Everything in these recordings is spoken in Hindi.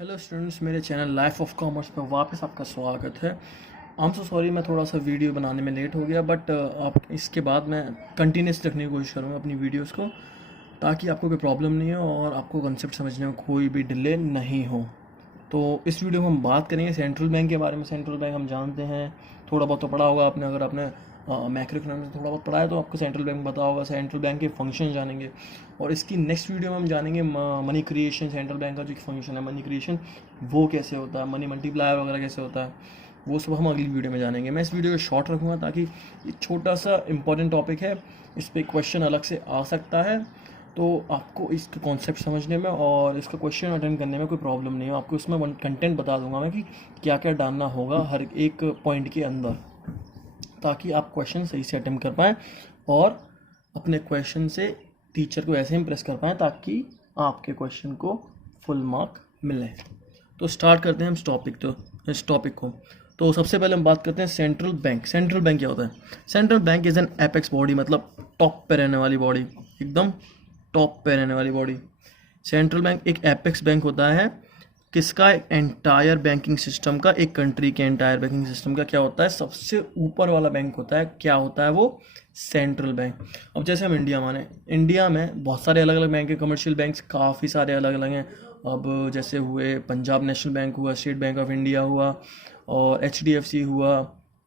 हेलो स्टूडेंट्स, मेरे चैनल लाइफ ऑफ कॉमर्स पर वापस आपका स्वागत है। आई एम सो सॉरी, मैं थोड़ा सा वीडियो बनाने में लेट हो गया, बट आप इसके बाद मैं कंटिन्यूस रखने की कोशिश करूँगा अपनी वीडियोस को, ताकि आपको कोई प्रॉब्लम नहीं हो और आपको कंसेप्ट समझने में कोई भी डिले नहीं हो। तो इस वीडियो में हम बात करेंगे सेंट्रल बैंक के बारे में। सेंट्रल बैंक हम जानते हैं, थोड़ा बहुत तो पढ़ा होगा आपने। अगर आपने मैक्रो इकोनॉमिक्स थोड़ा बहुत पढ़ा है तो आपको सेंट्रल बैंक पता होगा। सेंट्रल बैंक के फंक्शन जानेंगे और इसकी नेक्स्ट वीडियो में हम जानेंगे मनी क्रिएशन। सेंट्रल बैंक का जो फंक्शन है मनी क्रिएशन, वो कैसे होता है, मनी मल्टीप्लायर वगैरह कैसे होता है, वो सब हम अगली वीडियो में जानेंगे। मैं इस वीडियो को शॉर्ट रखूँगा ताकि ये छोटा सा इंपॉर्टेंट टॉपिक है, इस पर क्वेश्चन अलग से आ सकता है, तो आपको इसका कॉन्सेप्ट समझने में और इसका क्वेश्चन अटेंड करने में कोई प्रॉब्लम नहीं हो। आपको इसमें कंटेंट बता दूंगा मैं कि क्या क्या डालना होगा हर एक पॉइंट के अंदर, ताकि आप क्वेश्चन सही से अटेम्प्ट कर पाएँ और अपने क्वेश्चन से टीचर को ऐसे इम्प्रेस कर पाएँ ताकि आपके क्वेश्चन को फुल मार्क मिले। तो स्टार्ट करते हैं हम इस टॉपिक को। तो सबसे पहले हम बात करते हैं सेंट्रल बैंक। सेंट्रल बैंक क्या होता है? Central bank is an apex body, मतलब टॉप पे रहने वाली बॉडी, एकदम टॉप पे रहने वाली बॉडी। सेंट्रल बैंक एक एपेक्स बैंक होता है। किसका? एंटायर बैंकिंग सिस्टम का, एक कंट्री के एंटायर बैंकिंग सिस्टम का क्या होता है? सबसे ऊपर वाला बैंक होता है। क्या होता है वो? Central bank. अब जैसे हम इंडिया माने, इंडिया में बहुत सारे अलग अलग बैंक है, कमर्शियल बैंक्स काफ़ी सारे अलग अलग हैं। अब जैसे हुए पंजाब नेशनल बैंक हुआ, स्टेट बैंक ऑफ इंडिया हुआ, और HDFC हुआ,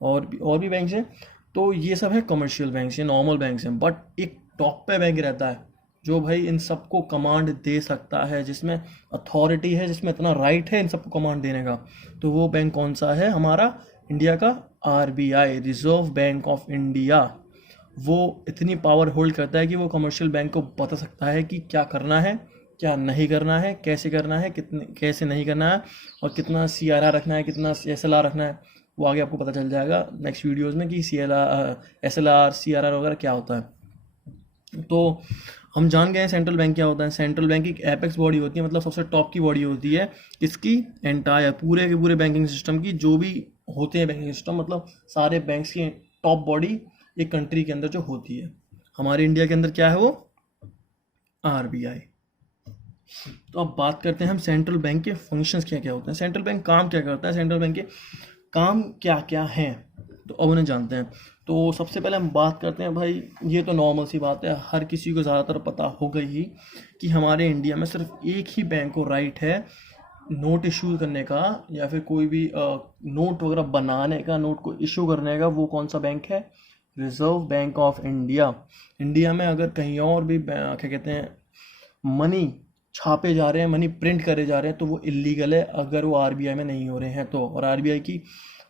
और भी बैंक्स हैं। तो ये सब है कमर्शियल बैंक्स, ये नॉर्मल बैंक्स हैं। बट एक टॉप पे बैंक रहता है जो भाई इन सबको कमांड दे सकता है, जिसमें अथॉरिटी है, जिसमें इतना राइट है इन सबको कमांड देने का। तो वो बैंक कौन सा है? हमारा इंडिया का RBI, reserve bank of India. वो इतनी पावर होल्ड करता है कि वो कमर्शियल बैंक को बता सकता है कि क्या करना है, क्या नहीं करना है, कैसे करना है, कितने कैसे नहीं करना है, और कितना CRR रखना है, कितना SLR रखना है। वो आगे आपको पता चल जाएगा नेक्स्ट वीडियोज़ में कि SLR CRR वगैरह क्या होता है। तो हम जान गए हैं सेंट्रल बैंक क्या होता है। सेंट्रल बैंक एक एपेक्स बॉडी होती है, मतलब सबसे टॉप की बॉडी होती है। इसकी एंटायर पूरे के पूरे बैंकिंग सिस्टम की, जो भी होते हैं बैंकिंग सिस्टम, मतलब सारे बैंक्स की टॉप बॉडी एक कंट्री के अंदर जो होती है। हमारे इंडिया के अंदर क्या है? वो RBI। तो अब बात करते हैं हम सेंट्रल बैंक के फंक्शंस क्या क्या होते हैं, सेंट्रल बैंक काम क्या करता है, सेंट्रल बैंक के काम क्या क्या हैं, तो अब उन्हें जानते हैं। तो सबसे पहले हम बात करते हैं, भाई ये तो नॉर्मल सी बात है, हर किसी को ज़्यादातर पता हो गई ही कि हमारे इंडिया में सिर्फ एक ही बैंक को राइट है नोट इशू करने का, या फिर कोई भी नोट वगैरह बनाने का, नोट को इशू करने का। वो कौन सा बैंक है? Reserve bank of India. India में अगर कहीं और भी क्या कहते हैं मनी छापे जा रहे हैं, मनी प्रिंट करे जा रहे हैं, तो वो इलीगल है अगर वो RBI में नहीं हो रहे हैं तो, और RBI की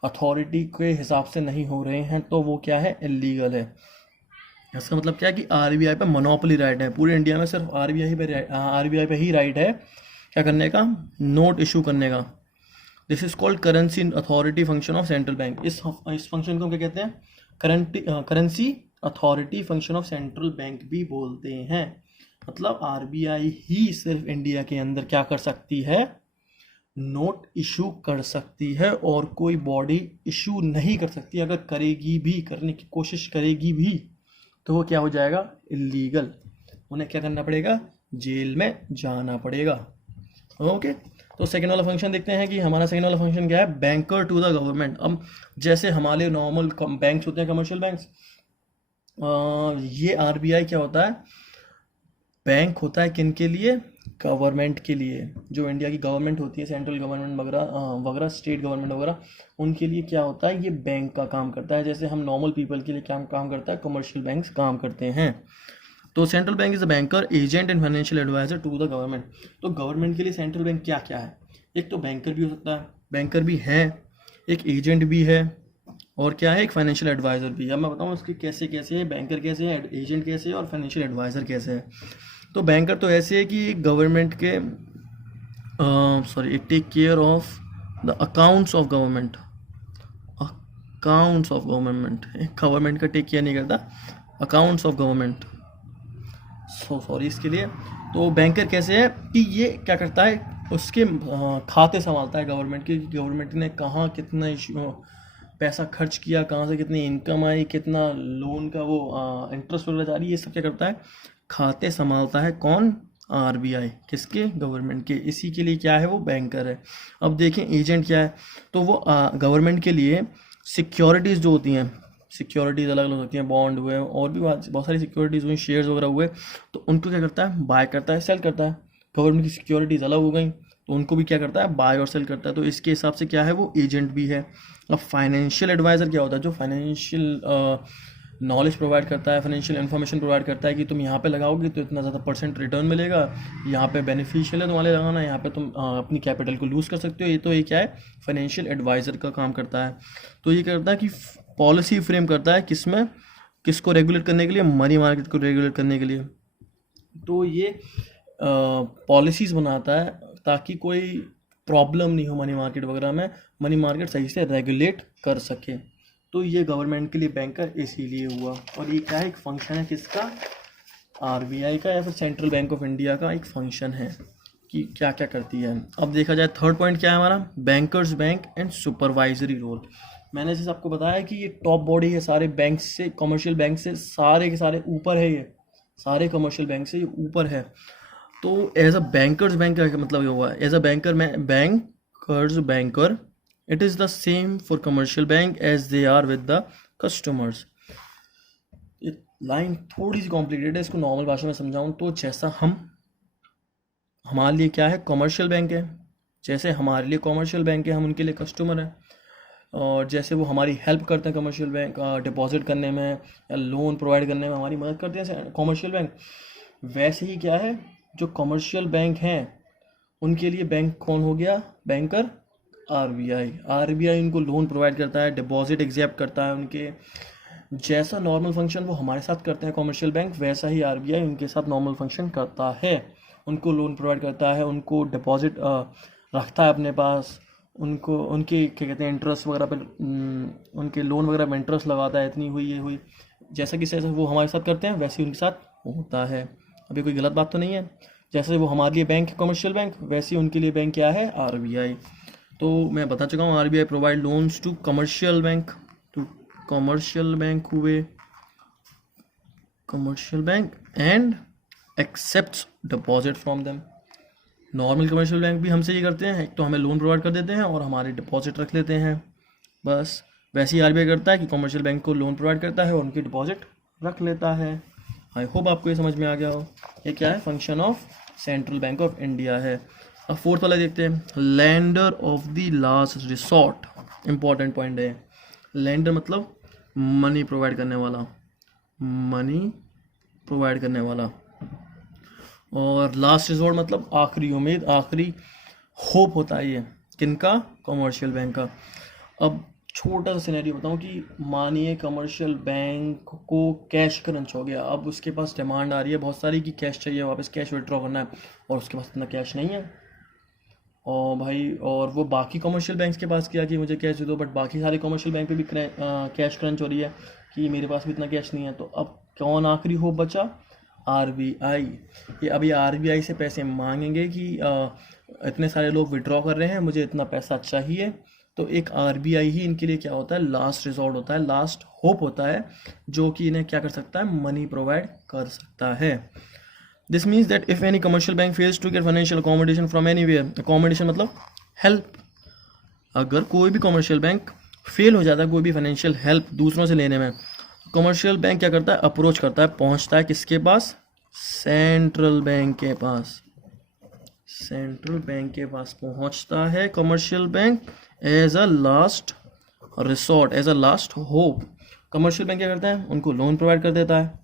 अथॉरिटी के हिसाब से नहीं हो रहे हैं तो वो क्या है? इलीगल है। इसका मतलब क्या है कि RBI पे मोनोपोली राइट है, पूरे इंडिया में सिर्फ RBI पे ही राइट है क्या करने का? नोट इशू करने का। This is called currency authority function of central bank. इस फंक्शन को क्या कहते हैं? Currency authority function of central bank भी बोलते हैं। मतलब RBI ही सिर्फ इंडिया के अंदर क्या कर सकती है? नोट इशू कर सकती है, और कोई बॉडी इशू नहीं कर सकती। अगर करेगी भी, करने की कोशिश करेगी भी, तो वो क्या हो जाएगा? इलीगल। उन्हें क्या करना पड़ेगा? जेल में जाना पड़ेगा। ओके। तो सेकेंड वाला फंक्शन देखते हैं कि हमारा सेकेंड वाला फंक्शन क्या है? Banker to the government. अब जैसे हमारे नॉर्मल बैंक्स होते हैं, कमर्शियल बैंक्स, ये RBI क्या होता है? बैंक होता है किन के लिए? गवर्नमेंट के लिए। जो इंडिया की गवर्नमेंट होती है, सेंट्रल गवर्नमेंट वगैरह, स्टेट गवर्नमेंट वगैरह, उनके लिए क्या होता है? ये बैंक का काम करता है। जैसे हम नॉर्मल पीपल के लिए क्या काम करता है? कमर्शियल बैंक्स काम करते हैं। तो central bank is a banker, agent and financial adviser to the government. तो गवर्नमेंट के लिए सेंट्रल बैंक क्या क्या है? एक तो बैंकर भी हो सकता है, बैंकर भी है, एक एजेंट भी है, और क्या है? एक फाइनेंशियल एडवाइजर भी है। अब मैं बताऊँ उसके कैसे कैसे है, बैंकर कैसे है, एजेंट कैसे है, और फाइनेंशियल एडवाइजर कैसे है। तो बैंकर तो ऐसे है कि गवर्नमेंट के it take care of the accounts of government. Accounts of government, government का टेक केयर नहीं करता, अकाउंट्स ऑफ गवर्नमेंट। सॉरी इसके लिए। तो बैंकर कैसे है कि ये क्या करता है? उसके खाते संभालता है गवर्नमेंट के, गवर्नमेंट ने कहाँ कितना पैसा खर्च किया, कहाँ से कितनी इनकम आई, कितना लोन का वो इंटरेस्ट वगैरह जा रही है, ये सब क्या करता है? खाते संभालता है। कौन? आरबीआई किसके? गवर्नमेंट के। इसी के लिए क्या है? वो बैंकर है। अब देखें एजेंट क्या है, तो वो गवर्नमेंट के लिए सिक्योरिटीज़ जो होती हैं, सिक्योरिटीज़ अलग अलग होती हैं, बॉन्ड हुए और भी बहुत सारी सिक्योरिटीज़ हुई, शेयर्स वगैरह हुए, तो उनको क्या करता है? बाय करता है, सेल करता है। गवर्नमेंट की सिक्योरिटीज़ अलग हो गई तो उनको भी क्या करता है? बाय और सेल करता है। तो इसके हिसाब से क्या है? वो एजेंट भी है। अब फाइनेंशियल एडवाइज़र क्या होता है? जो फाइनेंशियल नॉलेज प्रोवाइड करता है, फाइनेंशियल इन्फॉर्मेशन प्रोवाइड करता है कि तुम यहाँ पे लगाओगे तो इतना ज़्यादा परसेंट रिटर्न मिलेगा, यहाँ पे बेनिफिशियल है तुम्हारे लगाना, यहाँ पे तुम अपनी कैपिटल को लूज़ कर सकते हो। ये तो ये क्या है? फाइनेंशियल एडवाइज़र का काम करता है। तो ये करता है कि पॉलिसी फ्रेम करता है, किसमें? किसको रेगुलेट करने के लिए? मनी मार्केट को रेगुलेट करने के लिए। तो ये पॉलिसीज़ बनाता है ताकि कोई प्रॉब्लम नहीं हो मनी मार्केट वगैरह में, मनी मार्केट सही से रेगुलेट कर सके। तो ये गवर्नमेंट के लिए बैंकर इसीलिए हुआ। और ये क्या है? एक फंक्शन है किसका? आरबीआई का या फिर सेंट्रल बैंक ऑफ इंडिया का एक फंक्शन है कि क्या क्या करती है। अब देखा जाए थर्ड पॉइंट क्या है हमारा? Bankers bank and supervisory role. मैंने जैसे आपको बताया कि ये टॉप बॉडी है सारे बैंक से, कमर्शियल बैंक से सारे के सारे ऊपर है, ये सारे कमर्शियल बैंक से ये ऊपर है। तो एज अ बैंकर्स बैंक का मतलब ये हुआ, एज अ बैंकर में bankers banker, it is the same for commercial bank as they are with the customers. ये लाइन थोड़ी सी कॉम्प्लिकेटेड है, इसको नॉर्मल भाषा में समझाऊं तो जैसा हमारे लिए क्या है? कमर्शियल बैंक है, जैसे हमारे लिए कमर्शियल बैंक है, हम उनके लिए कस्टमर हैं। और जैसे वो हमारी हेल्प करते हैं कमर्शियल बैंक डिपॉजिट करने में या लोन प्रोवाइड करने में हमारी मदद करते हैं कमर्शियल बैंक, वैसे ही क्या है? जो कमर्शियल बैंक हैं उनके लिए बैंक कौन हो गया? Banker RBI. आरबीआई उनको लोन प्रोवाइड करता है, डिपॉजिट एक्सेप्ट करता है उनके। जैसा नॉर्मल फंक्शन वो हमारे साथ करते हैं कमर्शियल बैंक, वैसा ही आरबीआई उनके साथ नॉर्मल फंक्शन करता है। उनको लोन प्रोवाइड करता है, उनको डिपॉजिट रखता है अपने पास, उनको उनके क्या कहते हैं इंटरेस्ट वगैरह पर, उनके लोन वगैरह में इंटरेस्ट लगाता है, इतनी हुई ये हुई, जैसा कि जैसे वो हमारे साथ करते हैं वैसे ही उनके साथ होता है। अभी कोई गलत बात तो नहीं है? जैसे वो हमारे लिए बैंक है कमर्शियल बैंक, वैसे ही उनके लिए बैंक क्या है? आरबीआई। तो मैं बता चुका हूँ RBI provide loans to commercial bank, तो कमर्शियल बैंक हुए commercial bank and accepts deposit from them. Normal commercial bank भी हमसे ये करते हैं, एक तो हमें लोन प्रोवाइड कर देते हैं और हमारे डिपॉजिट रख लेते हैं, बस वैसे ही आरबीआई करता है कि कमर्शियल बैंक को लोन प्रोवाइड करता है और उनकी डिपॉजिट रख लेता है। आई होप आपको ये समझ में आ गया हो। ये क्या है? Function of central bank of India है। अब फोर्थ वाला देखते हैं, lender of the last resort. Important point है, लैंडर मतलब मनी प्रोवाइड करने वाला, मनी प्रोवाइड करने वाला, और लास्ट रिजॉर्ट मतलब आखिरी उम्मीद, आखिरी होप होता है ये किनका? कमर्शियल बैंक का। अब छोटा सा सिनेरियो बताऊं कि मानिए कमर्शियल बैंक को कैश क्रंच हो गया, अब उसके पास डिमांड आ रही है बहुत सारी कि कैश चाहिए, वापस कैश विड्रॉ करना है, और उसके पास इतना कैश नहीं है। और भाई और वो बाकी कमर्शियल बैंक्स के पास किया कि मुझे कैश दे दो, बट बाकी सारे कमर्शियल बैंक पे भी कैश क्रंच हो रही है कि मेरे पास भी इतना कैश नहीं है। तो अब कौन आखिरी होप बचा? आरबीआई। ये अभी आरबीआई से पैसे मांगेंगे कि इतने सारे लोग विड्रॉ कर रहे हैं, मुझे इतना पैसा चाहिए। तो एक आरबीआई ही इनके लिए क्या होता है? लास्ट रिजॉर्ट होता है, लास्ट होप होता है, जो कि इन्हें क्या कर सकता है? मनी प्रोवाइड कर सकता है। This means that if any commercial bank fails to get financial accommodation from anywhere, accommodation मतलब हेल्प, अगर कोई भी कमर्शियल बैंक फेल हो जाता है कोई भी फाइनेंशियल हेल्प दूसरों से लेने में, कमर्शियल बैंक क्या करता है? अप्रोच करता है, पहुंचता है किसके पास? सेंट्रल बैंक के पास। सेंट्रल बैंक के पास पहुंचता है commercial bank as a last resort, as a last hope. Commercial bank क्या करता है? उनको लोन प्रोवाइड कर देता है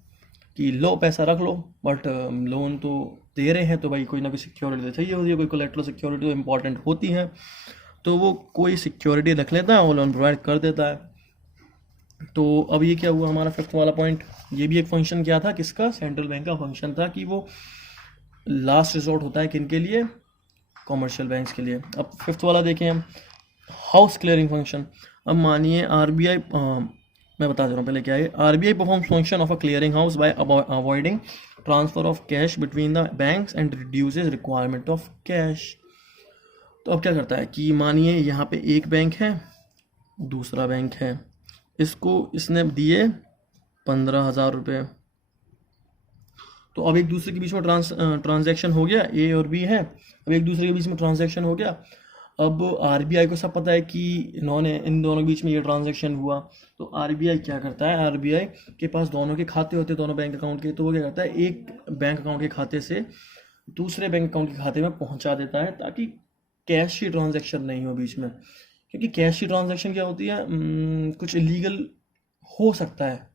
कि लो पैसा रख लो, बट लोन तो दे रहे हैं तो भाई कोई ना कोई सिक्योरिटी तो चाहिए होती है, कोई कोलेट्रल सिक्योरिटी तो इम्पॉर्टेंट होती है, तो वो कोई सिक्योरिटी रख लेता है और लोन प्रोवाइड कर देता है। तो अब ये क्या हुआ हमारा फिफ्थ वाला पॉइंट? ये भी एक फंक्शन क्या था? किसका? सेंट्रल बैंक का फंक्शन था कि वो लास्ट रिजॉर्ट होता है किन के लिए? कमर्शियल बैंक्स के लिए। अब फिफ्थ वाला देखें हम, हाउस क्लियरिंग फंक्शन। अब मानिए आरबीआई, मैं बता दे रहा हूँ पहले क्या है। RBI performs function of a clearing house by avoiding transfer of cash between the banks and reduces requirement of cash. तो अब क्या करता है कि मानिए यहाँ पे एक बैंक है, दूसरा बैंक है, इसको इसने दिए 15,000 रुपये, तो अब एक दूसरे के बीच में ट्रांजैक्शन हो गया, ए और बी है, अब एक दूसरे के बीच में ट्रांजैक्शन हो गया। अब आरबीआई को सब पता है कि इन्होंने इन दोनों के बीच में ये ट्रांजैक्शन हुआ, तो आरबीआई क्या करता है, आरबीआई के पास दोनों के खाते होते हैं, दोनों बैंक अकाउंट के, तो वो क्या करता है, एक बैंक अकाउंट के खाते से दूसरे बैंक अकाउंट के खाते में पहुंचा देता है, ताकि कैश की ट्रांजैक्शन नहीं हो बीच में। क्योंकि कैश की ट्रांजैक्शन क्या होती है, कुछ इलीगल हो सकता है,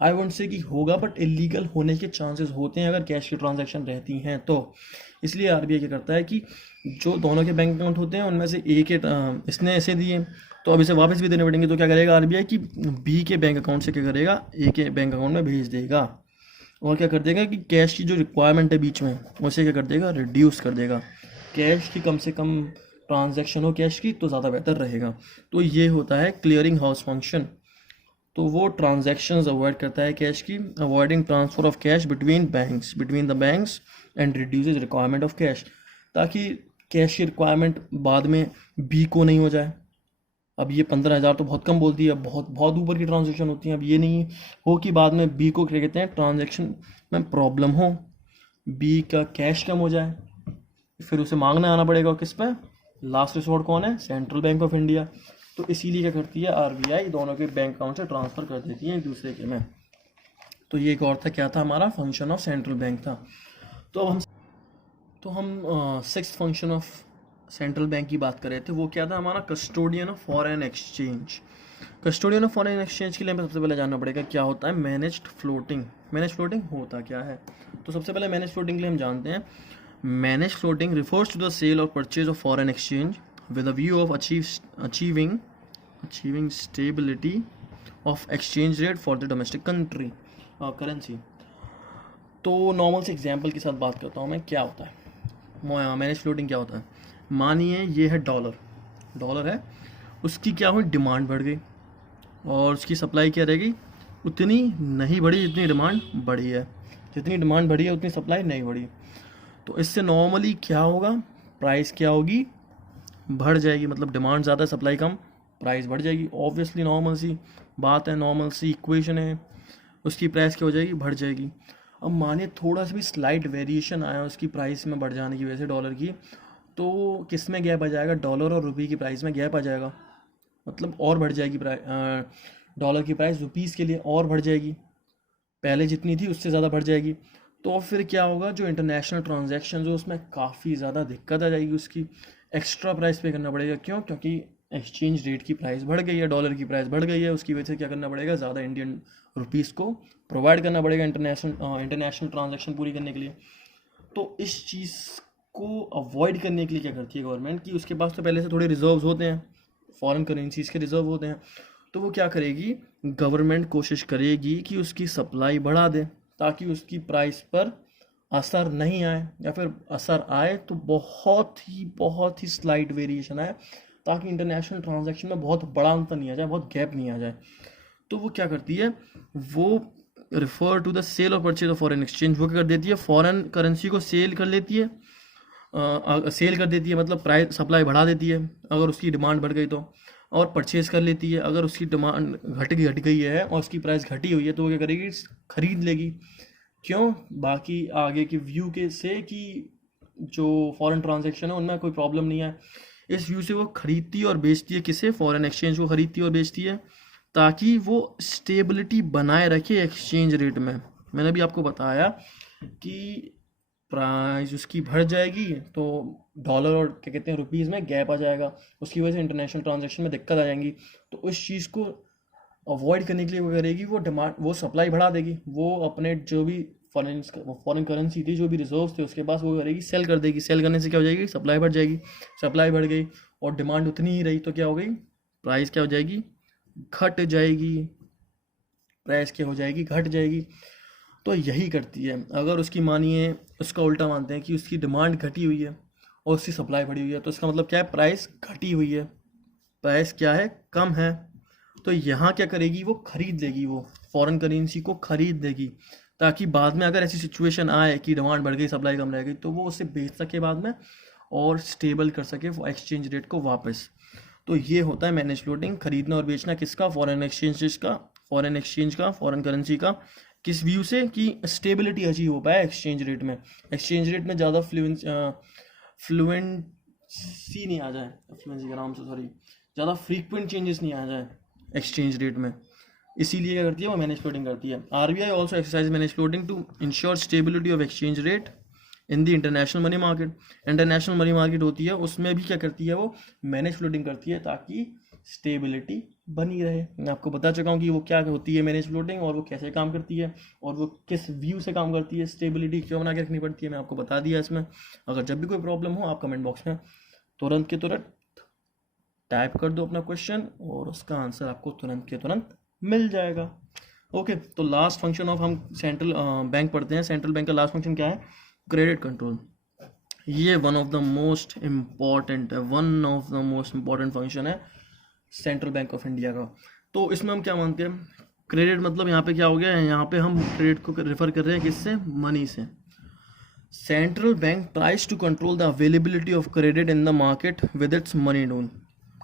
आई वोंट से कि होगा, बट इलीगल होने के चांसेस होते हैं अगर कैश की ट्रांजैक्शन रहती हैं तो। इसलिए आरबीआई क्या करता है कि जो दोनों के बैंक अकाउंट होते हैं उनमें से ए के इसने ऐसे दिए तो अब इसे वापस भी देने पड़ेंगे, तो क्या करेगा आरबीआई कि बी के बैंक अकाउंट से क्या करेगा, ए के बैंक अकाउंट में भेज देगा, और क्या कर देगा कि कैश की जो रिक्वायरमेंट है बीच में उसे क्या कर देगा, रिड्यूस कर देगा। कैश की कम से कम ट्रांजैक्शन हो कैश की तो ज़्यादा बेहतर रहेगा। तो ये होता है क्लियरिंग हाउस फंक्शन। तो वो ट्रांजैक्शंस अवॉइड करता है कैश की, avoiding transfer of cash between the banks and reduces requirement of cash, ताकि कैश की रिक्वायरमेंट बाद में बी को नहीं हो जाए। अब ये 15,000 तो बहुत कम बोलती है, बहुत बहुत ऊपर की ट्रांजैक्शन होती है। अब ये नहीं हो कि बाद में बी को क्या कहते हैं, ट्रांजैक्शन में प्रॉब्लम हो, बी का कैश कम हो जाए, फिर उसे मांगना आना पड़ेगा किस पे, लास्ट रिसोर्ट कौन है, सेंट्रल बैंक ऑफ इंडिया। तो इसीलिए क्या करती है आरबीआई, दोनों के बैंक अकाउंट से ट्रांसफ़र कर देती है एक दूसरे के में। तो ये एक और था, क्या था हमारा, फंक्शन ऑफ सेंट्रल बैंक था। तो अब हम sixth function of central bank की बात कर रहे थे, वो क्या था हमारा, custodian of foreign exchange. Custodian of foreign exchange के लिए हमें सबसे पहले जानना पड़ेगा क्या होता है मैनेज्ड फ्लोटिंग। मैनेज फ्लोटिंग होता क्या है, तो सबसे पहले मैनेज फ्लोटिंग के लिए हम जानते हैं, managed floating refers to the sale और purchase of foreign exchange with a view of achieving stability of exchange rate for the domestic country currency। तो नॉर्मल से एग्जांपल के साथ बात करता हूँ मैं, क्या होता है मैनेज फ्लोटिंग, क्या होता है। मानिए ये है डॉलर है, उसकी क्या हुई, डिमांड बढ़ गई और उसकी सप्लाई क्या रह गई, उतनी नहीं बढ़ी जितनी डिमांड बढ़ी है, जितनी डिमांड बढ़ी है उतनी सप्लाई नहीं बढ़ी। तो इससे नॉर्मली क्या होगा, प्राइस क्या होगी, बढ़ जाएगी। मतलब डिमांड ज़्यादा सप्लाई कम, प्राइस बढ़ जाएगी। ऑब्वियसली नॉर्मल सी बात है, नॉर्मल सी इक्वेशन है, उसकी प्राइस क्या हो जाएगी, बढ़ जाएगी। अब मानिए थोड़ा सा भी स्लाइट वेरिएशन आया उसकी प्राइस में बढ़ जाने की वजह से डॉलर की, तो किस में गैप आ जाएगा, डॉलर और रुपये की प्राइस में गैप आ जाएगा, मतलब और बढ़ जाएगी डॉलर की प्राइस रुपीज़ के लिए और बढ़ जाएगी, पहले जितनी थी उससे ज़्यादा बढ़ जाएगी। तो फिर क्या होगा, जो इंटरनेशनल ट्रांजैक्शन जो उसमें काफ़ी ज़्यादा दिक्कत आ जाएगी, उसकी एक्स्ट्रा प्राइस पे करना पड़ेगा। क्यों, क्योंकि एक्सचेंज रेट की प्राइस बढ़ गई है, डॉलर की प्राइस बढ़ गई है, उसकी वजह से क्या करना पड़ेगा, ज़्यादा इंडियन रुपीज़ को प्रोवाइड करना पड़ेगा इंटरनेशनल ट्रांजैक्शन पूरी करने के लिए। तो इस चीज़ को अवॉइड करने के लिए क्या करती है गवर्नमेंट, कि उसके पास तो पहले से थोड़े रिजर्व्स होते हैं, फॉरेन करेंसीज के रिजर्व होते हैं, तो वो क्या करेगी, गवर्नमेंट कोशिश करेगी कि उसकी सप्लाई बढ़ा दे, ताकि उसकी प्राइस पर असर नहीं आए, या फिर असर आए तो बहुत ही स्लाइट वेरिएशन आए, ताकि इंटरनेशनल ट्रांजैक्शन में बहुत बड़ा अंतर नहीं आ जाए, बहुत गैप नहीं आ जाए। तो वो क्या करती है, वो रिफर टू द सेल और परचेज ऑफ फॉरेन एक्सचेंज, वो क्या कर देती है, फॉरेन करेंसी को सेल कर लेती है, मतलब प्राइस सप्लाई बढ़ा देती है अगर उसकी डिमांड बढ़ गई तो, और परचेज कर लेती है अगर उसकी डिमांड घट गई है और उसकी प्राइस घटी हुई है, तो वो क्या करेगी, खरीद लेगी। क्यों, बाकी आगे की व्यू के से कि जो फॉरेन ट्रांजैक्शन है उनमें कोई प्रॉब्लम नहीं है, इस व्यू से वो खरीदती और बेचती है, किसे, फॉरेन एक्सचेंज को खरीदती और बेचती है, ताकि वो स्टेबिलिटी बनाए रखे एक्सचेंज रेट में। मैंने भी आपको बताया कि प्राइस उसकी बढ़ जाएगी तो डॉलर और क्या कहते हैं रुपीज़ में गैप आ जाएगा, उसकी वजह से इंटरनेशनल ट्रांजैक्शन में दिक्कत आ जाएंगी। तो उस चीज़ को अवॉइड करने के लिए वो करेगी, वो सप्लाई बढ़ा देगी, वो अपने जो भी फॉरेन करेंसी थी, जो भी रिजर्व्स थे उसके पास, वो करेगी, सेल कर देगी। सेल करने से क्या हो जाएगी, सप्लाई बढ़ जाएगी, सप्लाई बढ़ गई और डिमांड उतनी ही रही तो क्या हो गई, प्राइस क्या हो जाएगी, घट जाएगी, प्राइस क्या हो जाएगी, घट जाएगी। तो यही करती है। अगर उसकी मानिए उसका उल्टा मानते हैं कि उसकी डिमांड घटी हुई है और उसकी सप्लाई बढ़ी हुई है, तो इसका मतलब क्या है, प्राइस घटी हुई है, प्राइस क्या है, कम है। तो यहाँ क्या करेगी, वो खरीद लेगी, वो फॉरेन करेंसी को खरीद लेगी, ताकि बाद में अगर ऐसी सिचुएशन आए कि डिमांड बढ़ गई सप्लाई कम रह गई, तो वो उसे बेच सके बाद में और स्टेबल कर सके वो एक्सचेंज रेट को वापस। तो ये होता है मैनेज फ्लोटिंग, खरीदना और बेचना किसका, फॉरेन एक्सचेंज का, फॉरेन करेंसी का किस व्यू से कि स्टेबिलिटी अचीव हो पाए एक्सचेंज रेट में, एक्सचेंज रेट में ज़्यादा फ्लुएंसी नहीं आ जाए, फ्लुएंसी का नाम से सॉरी, ज़्यादा फ्रीक्वेंट चेंजेस नहीं आ जाए एक्सचेंज रेट में, इसीलिए क्या करती है वो मैनेज फ्लोटिंग करती है। RBI also exercise manage floating to ensure stability of exchange rate in the international money market. International money market होती है उसमें भी क्या करती है वो मैनेज फ्लोटिंग करती है ताकि स्टेबिलिटी बनी रहे। मैं आपको बता चुका हूँ कि वो क्या होती है मैनेज फ्लोटिंग और वो कैसे काम करती है और वो किस व्यू से काम करती है, स्टेबिलिटी क्यों बना के रखनी पड़ती है, मैं आपको बता दिया इसमें। अगर जब भी कोई प्रॉब्लम हो आप कमेंट बॉक्स में तुरंत के तुरंत टाइप कर दो अपना क्वेश्चन और उसका आंसर आपको तुरंत के तुरंत मिल जाएगा। ओके, तो लास्ट फंक्शन ऑफ हम सेंट्रल बैंक पढ़ते हैं। सेंट्रल बैंक का लास्ट फंक्शन क्या है? Credit control. ये one of the most important function है सेंट्रल बैंक ऑफ इंडिया का। तो इसमें हम क्या मानते हैं? क्रेडिट मतलब यहाँ पे क्या हो गया है, यहाँ पे हम क्रेडिट को रेफर कर रहे हैं किससे? मनी से। Central bank tries to control the availability of credit in the market with its money tool.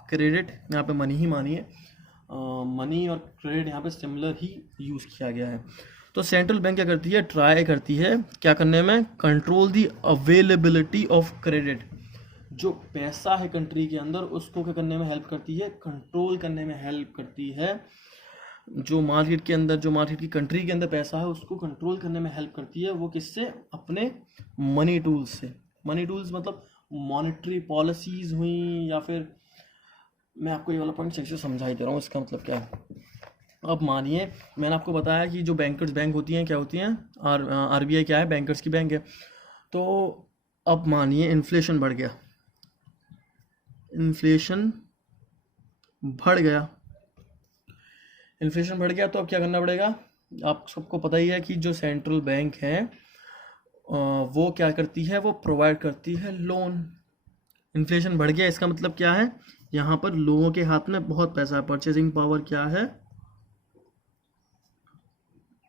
Credit यहाँ पे मनी ही मानिए, मनी और क्रेडिट यहाँ पे सिमिलर ही यूज़ किया गया है। तो सेंट्रल बैंक क्या करती है? ट्राई करती है क्या करने में? Control the availability of credit. जो पैसा है कंट्री के अंदर उसको क्या करने में हेल्प करती है? कंट्रोल करने में हेल्प करती है। जो मार्केट के अंदर, जो मार्केट की कंट्री के अंदर पैसा है उसको कंट्रोल करने में हेल्प करती है। वो किससे? अपने मनी टूल्स से। मनी टूल्स मतलब मॉनेटरी पॉलिसीज हुई, या फिर मैं आपको ये वाला पॉइंट सही से समझा ही दे रहा हूँ, इसका मतलब क्या है। अब मानिए मैंने आपको बताया कि जो बैंकर्स बैंक होती हैं क्या होती हैं? आरबीआई क्या है? बैंकर्स की बैंक है। तो अब मानिए इन्फ्लेशन बढ़ गया, इन्फ्लेशन बढ़ गया तो अब क्या करना पड़ेगा? आप सबको पता ही है कि जो सेंट्रल बैंक है वो क्या करती है? वो प्रोवाइड करती है लोन। इन्फ्लेशन बढ़ गया इसका मतलब क्या है? यहाँ पर लोगों के हाथ में बहुत पैसा है। परचेजिंग पावर क्या है?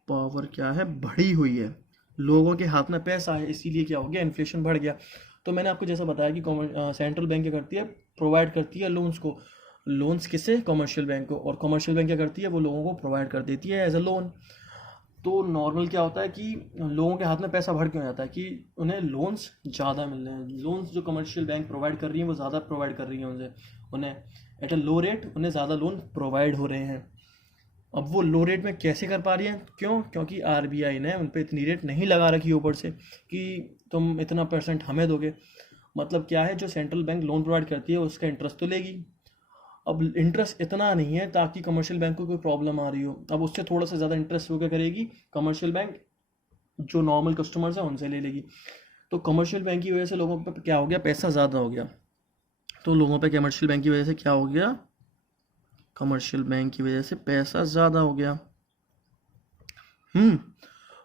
पावर क्या है? बढ़ी हुई है। लोगों के हाथ में पैसा है, इसीलिए क्या हो गया? इन्फ्लेशन बढ़ गया। तो मैंने आपको जैसा बताया कि सेंट्रल बैंक क्या करती है? प्रोवाइड करती है लोन्स को। लोन्स किसे? कमर्शियल बैंक को। और कमर्शियल बैंक क्या करती है? वो लोगों को प्रोवाइड कर देती है एज अ लोन। तो नॉर्मल क्या होता है कि लोगों के हाथ में पैसा भर क्यों जाता है? कि उन्हें लोन्स ज़्यादा मिल रहे हैं। लोन्स जो कमर्शियल बैंक प्रोवाइड कर रही हैं वो ज़्यादा प्रोवाइड कर रही हैं उन्हें एट अ लो रेट, उन्हें ज़्यादा लोन प्रोवाइड हो रहे हैं। अब वो लो रेट में कैसे कर पा रही हैं? क्यों? क्योंकि आरबीआई ने उन पर इतनी रेट नहीं लगा रखी ऊपर से कि तुम इतना % हमें दोगे। मतलब क्या है? जो सेंट्रल बैंक लोन प्रोवाइड करती है उसका इंटरेस्ट तो लेगी। अब इंटरेस्ट इतना नहीं है ताकि कमर्शियल बैंक को कोई प्रॉब्लम आ रही हो। अब उससे थोड़ा सा ज़्यादा इंटरेस्ट हो क्या करेगी? कमर्शियल बैंक जो नॉर्मल कस्टमर्स हैं उनसे ले लेगी। तो कमर्शियल बैंक की वजह से लोगों पे क्या हो गया? पैसा ज़्यादा हो गया। तो लोगों पे कमर्शियल बैंक की वजह से क्या हो गया? कमर्शियल बैंक की वजह से पैसा ज़्यादा हो गया।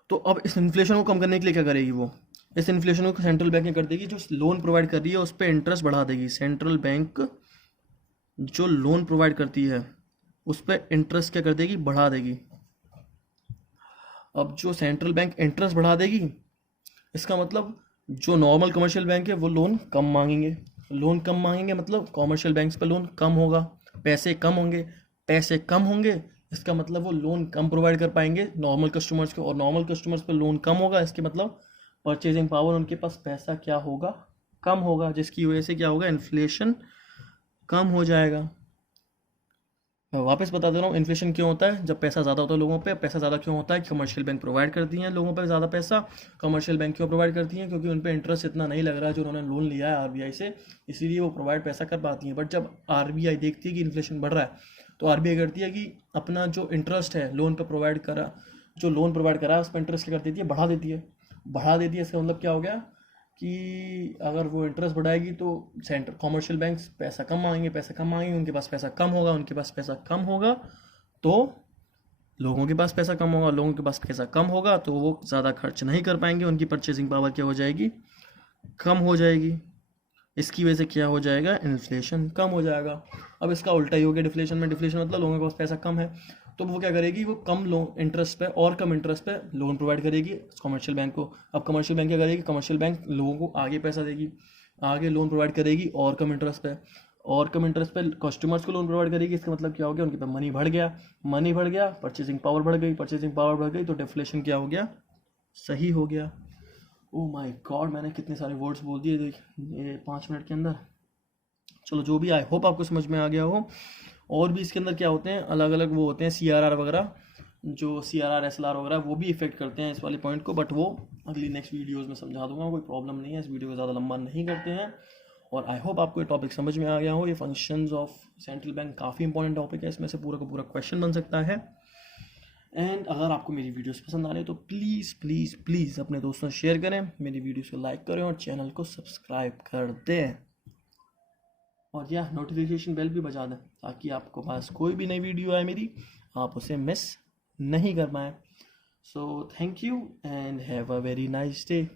तो अब इस इन्फ्लेशन को कम करने के लिए क्या करेगी वो? इस इन्फ्लेशन को सेंट्रल बैंक ने कर देगी, जो लोन प्रोवाइड कर रही है उस पर इंटरेस्ट बढ़ा देगी। सेंट्रल बैंक जो लोन प्रोवाइड करती है उस पर इंटरेस्ट क्या कर देगी? बढ़ा देगी। अब जो सेंट्रल बैंक इंटरेस्ट बढ़ा देगी इसका मतलब जो नॉर्मल कमर्शियल बैंक है वो लोन कम मांगेंगे। लोन कम मांगेंगे मतलब कमर्शियल बैंक्स पे लोन कम होगा, पैसे कम होंगे। पैसे कम होंगे इसका मतलब वो लोन कम प्रोवाइड कर पाएंगे नॉर्मल कस्टमर्स को, और नॉर्मल कस्टमर्स पे लोन कम होगा इसके मतलब परचेजिंग पावर, उनके पास पैसा क्या होगा? कम होगा, जिसकी वजह से क्या होगा? इन्फ्लेशन कम हो जाएगा। मैं वापस बता दे रहा हूँ, इन्फ्लेशन क्यों होता है? जब पैसा ज़्यादा होता है लोगों पे। पैसा ज़्यादा क्यों होता है? कमर्शियल बैंक प्रोवाइड करती हैं लोगों पे ज़्यादा पैसा। कमर्शियल बैंक क्यों प्रोवाइड करती हैं? क्योंकि उन पे इंटरेस्ट इतना नहीं लग रहा है जो उन्होंने लोन लिया है आरबीआई से, इसीलिए वो प्रोवाइड पैसा कर पाती हैं। बट जब आरबीआई देखती है कि इन्फ्लेशन बढ़ रहा है तो आरबीआई करती है कि अपना जो इंटरेस्ट है लोन पर प्रोवाइड करा, जो लोन प्रोवाइड करा है उस पर इंटरेस्ट क्या कर देती है? बढ़ा देती है। बढ़ा देती है इसका मतलब क्या हो गया कि अगर वो इंटरेस्ट बढ़ाएगी तो कमर्शियल बैंक्स पैसा कम मांगेंगे, उनके पास पैसा कम होगा तो लोगों के पास पैसा कम होगा, लोगों के पास पैसा कम होगा तो वो ज़्यादा खर्च नहीं कर पाएंगे, उनकी परचेजिंग पावर क्या हो जाएगी? कम हो जाएगी। इसकी वजह से क्या हो जाएगा? इन्फ्लेशन कम हो जाएगा। अब इसका उल्टा ही हो गया डिफ्लेशन में। डिफ्लेशन मतलब लोगों के पास पैसा कम है तो वो क्या करेगी? वो कम इंटरेस्ट पे और कम इंटरेस्ट पे लोन प्रोवाइड करेगी कमर्शियल बैंक को। अब कमर्शियल बैंक क्या करेगी? कमर्शियल बैंक लोगों को आगे पैसा देगी, आगे लोन प्रोवाइड करेगी और कम इंटरेस्ट पे। और कम इंटरेस्ट पे कस्टमर्स को लोन प्रोवाइड करेगी। इसका मतलब क्या हो गया, उनके पास मनी बढ़ गया, परचेसिंग पावर बढ़ गई, तो डिफ्लेशन क्या हो गया, सही हो गया। ओह माय गॉड, मैंने कितने सारे वर्ड्स बोल दिए देख ये 5 मिनट के अंदर। चलो जो भी, आई होप आपको समझ में आ गया हो। और भी इसके अंदर क्या होते हैं, अलग अलग वो होते हैं CRR वगैरह, जो CRR SLR वगैरह वो भी इफेक्ट करते हैं इस वाले पॉइंट को, बट वो अगली नेक्स्ट वीडियोज़ में समझा दूंगा, कोई प्रॉब्लम नहीं है। इस वीडियो को ज़्यादा लंबा नहीं करते हैं। और आई होप आपको ये टॉपिक समझ में आ गया हो। ये फंक्शंस ऑफ सेंट्रल बैंक काफ़ी इंपॉर्टेंट टॉपिक है, इसमें से पूरा का पूरा क्वेश्चन बन सकता है। एंड अगर आपको मेरी वीडियोस पसंद आ रही है तो प्लीज़ प्लीज़ प्लीज़ अपने दोस्तों से शेयर करें, मेरी वीडियोस को लाइक करें और चैनल को सब्सक्राइब कर दें। और या नोटिफिकेशन बेल भी बजा दें, ताकि आपको पास कोई भी नई वीडियो आए मेरी, आप उसे मिस नहीं कर पाएँ। So thank you and have a very nice day.